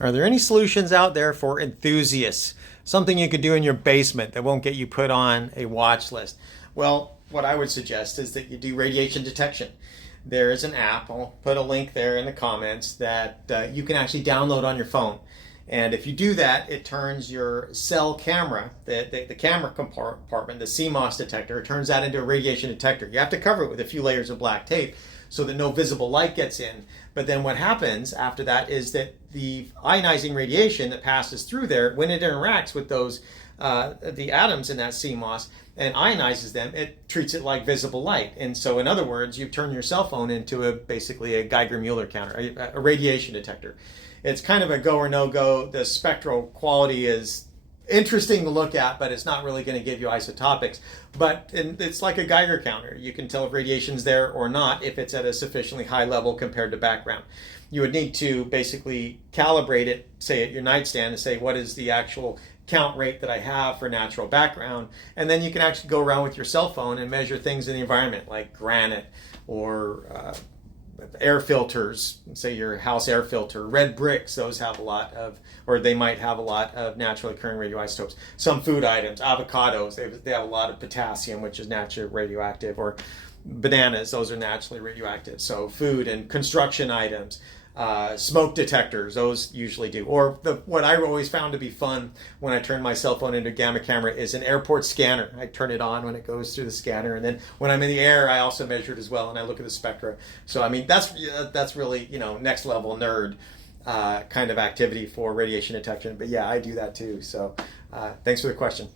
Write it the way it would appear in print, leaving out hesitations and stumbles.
Are there any solutions out there for enthusiasts? Something you could do in your basement that won't get you put on a watch list? Well, what I would suggest is that you do radiation detection. There is an app, I'll put a link there in the comments, that you can actually download on your phone. And if you do that, it turns your cell camera, the camera compartment, the CMOS detector, it turns that into a radiation detector. You have to cover it with a few layers of black tape so that no visible light gets in. But then what happens after that is that the ionizing radiation that passes through there, when it interacts with those the atoms in that CMOS and ionizes them, it treats it like visible light. And so in other words, you turn your cell phone into basically a Geiger-Muller counter, a radiation detector. It's kind of a go or no go. The spectral quality is interesting to look at, but it's not really going to give you isotopics. But it's like a Geiger counter. You can tell if radiation's there or not if it's at a sufficiently high level compared to background. You would need to basically calibrate it, say at your nightstand, and say what is the actual count rate that I have for natural background. And then you can actually go around with your cell phone and measure things in the environment like granite or air filters, say your house air filter, red bricks, those have a lot of, or they might have a lot of naturally occurring radioisotopes. Some food items, avocados, they have a lot of potassium, which is naturally radioactive, or bananas, those are naturally radioactive. So food and construction items, smoke detectors, those usually do. Or what I always found to be fun when I turn my cell phone into a gamma camera is an airport scanner. I turn it on when it goes through the scanner, and then when I'm in the air, I also measure it as well, and I look at the spectra. So I mean, that's really next level nerd kind of activity for radiation detection. But yeah, I do that too. So thanks for the question.